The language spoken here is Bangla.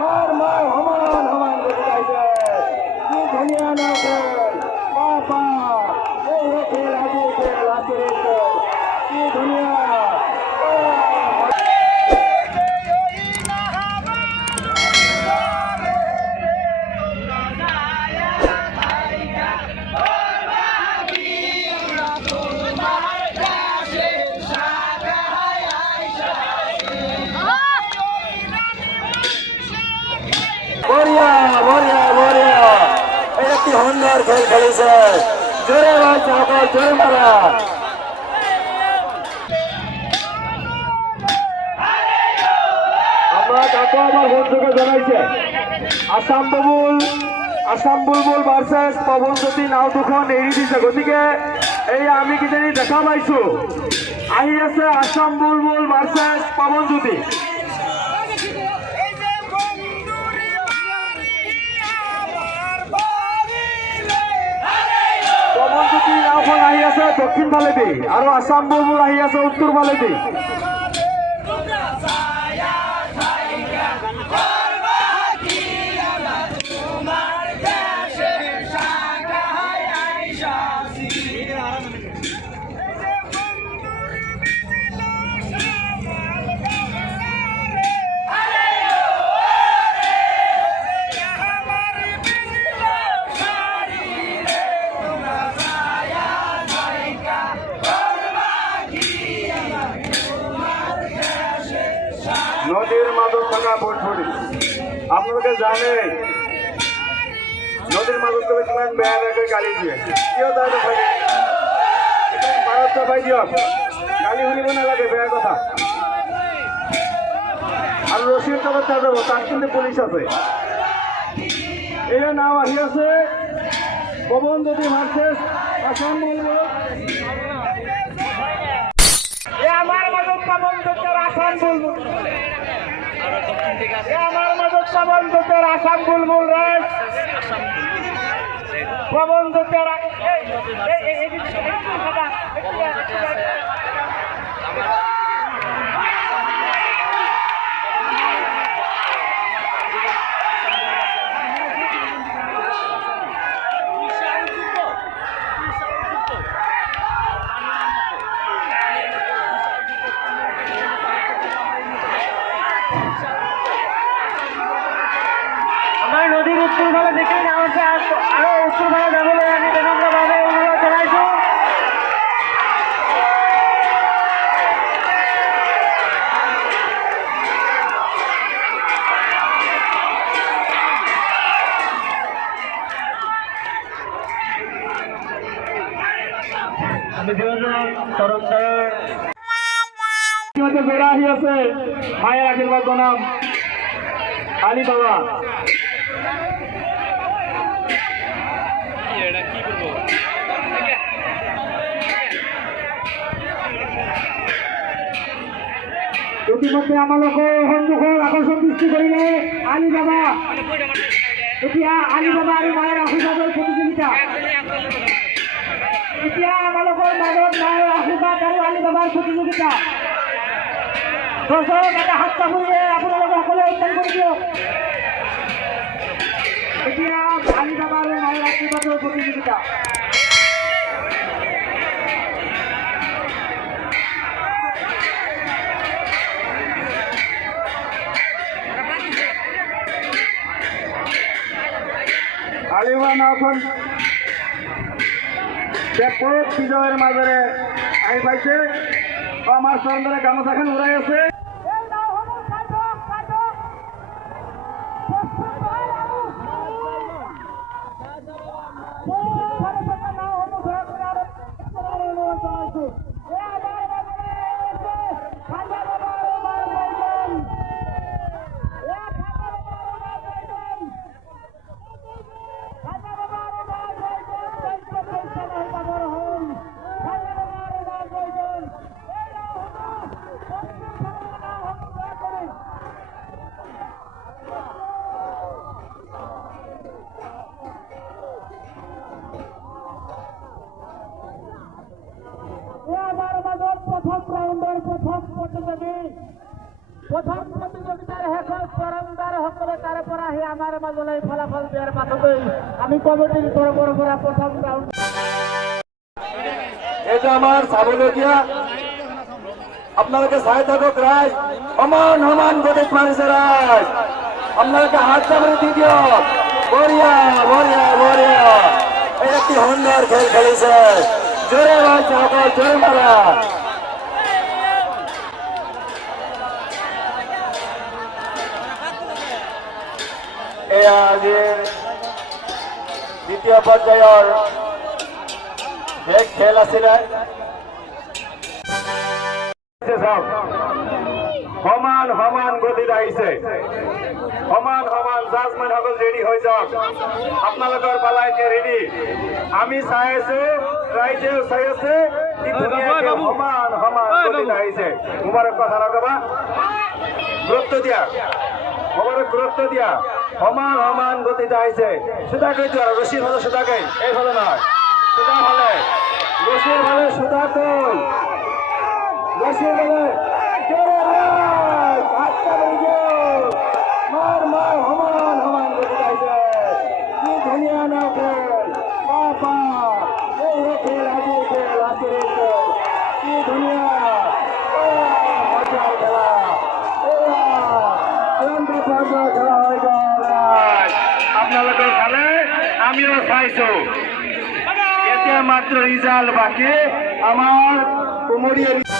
मार मार हमान हमान करते जायचे की धुनिया नाव खेळ बापा हे खेळ आधी खेळ आधी की धुनिया সুন্দর খেল খেলেছে জোরে জোরে মারা আমরা তাকে আমার বন্ধুকে জানাইছে আসাম বুলবুল ভার্সেস পৱনজ্যোতি নাও দুখন এৰি দিছে গতিকে এই আমি কিজানি দেখা পাইছো আহি আছে আসাম বুলবুল ভাৰ্সেস পৱনজ্যোতি নাওখন আহি আছে দক্ষিণ ফালেদি আৰু আসাম বুলবুল আহি আছে উত্তৰ ফালেদি নদীর মাঝত থাকা বনফুলি আপোনালোকে জানে নদীর মাজত গ'লে কিমান বেয়া বেয়াকৈ গালি দিয়ে কিয় তাৰ দফাই ভাৰত দফাই দিয়ক গালি শুনিব নালাগে বেয়া কথা আৰু ৰছীৰ তলত যাব তাত কিন্তু পুলিচ আছে এয়া নাও আহি আছে পৱনজ্যোতি ভাৰ্সেস আসাম বুলবুল আমার মাজত পৱনজ্যোতিৰ আসাম বুলবুল আমার মাজত পৱনজ্যোতিৰ আসাম বুলবুল ৰেছ পৱনজ্যোতিৰ নদীর উত্তর ভালে দেখে আমাকে আরো উত্তর ভালে যাবলৈ আমি বিনম্রভাৱে অনুৰোধ জনাইছো আমি দুজন তরফদাৰ জোৰা আহি আছে মায়ের আশীর্বাদ বনাম আলী বাবা ইতিমধ্যে আমালোকৰ সন্মুখত আকৰ্ষণ সৃষ্টি কৰিলে আলী বাবা এতিয়া আলী বাবা আৰু মায়ের আশীৰ্বাদৰ প্ৰতিযোগিতা এতিয়া আমালোকৰ মাজত মায়ের আশীৰ্বাদ আৰু আলী বাবাৰ প্ৰতিযোগিতা দৰ্শক এটা হাত তাবুলিয়ে আপোনালোকে সকলোৱে উত্থান কৰি দিয়ক এতিয়া আলী বাবা আৰু মায়ের আশীৰ্বাদৰ প্ৰতিযোগিতা আলিবা নাওখন ব্যাপক বিজয়ের মাজেৰে আহি পাইছে আমাৰ চৰকাৰে গামোচাখন উৰাই আছে প্রথম রাউন্ডের প্রথম প্রতিযোগী প্ৰথম প্ৰতিযোগিতাৰ শেষত পৰমদাৰ সকলে তাৰে পৰা আহি আমাৰ মাজলৈ ফলাফল দিয়াৰ পাছতেই আমি কমিটিৰ তৰফৰ পৰা প্ৰথম ৰাউণ্ড এটা আমার চাবলগীয়া আপনাদেরকে চাই থাকক রাইজ সমান সমান গতিত মারিছে রাইজ আপনাদেরকে হাত চাপড়ে দি দিয়ক বঢ়িয়া বঢ়িয়া বঢ়িয়া এই একটি সুন্দর খেল খেলিছে জোরে মারছে সকল জোরে মারা এয়া আজিৰ দ্বিতীয় পৰ্যায়ৰ এক খেল আছিলে সমান সমান গতিত আহিছে সমান সমান জাজমেন সকল ৰেডি হৈ যাওক আপোনালোকৰ পালা এতিয়া ৰেডি আমি চাই আছো ৰাইজেও চাই আছে কি ধুনীয়াকে সমান সমান গতিত আহিছে মুবাৰক কথা নকবা গুৰুত্ব দিয়া মুবাৰক গুৰুত্ব দিয়া সমান সমান গতিত আহিছে সুধাকৈ যোৱা ৰছীৰ ফালে সুধাকৈ এইফালে নহয় সুধা ফালে রশির ভালে সুধা কই রশির ভালে মার মার সমান সমান গতি গাইছে কি ধুনীয়া না খেল বাপা এই খেল আজিৰ খেল আজিৰ খেল কি ধুনীয়া মজাৰ খেলা খেলা হৈ গ'ল আপোনালোকে চালে আমিও চাইছো এতিয়া মাত্ৰ ৰিজাল্ট বাকী আমাৰ কুমৰীয়া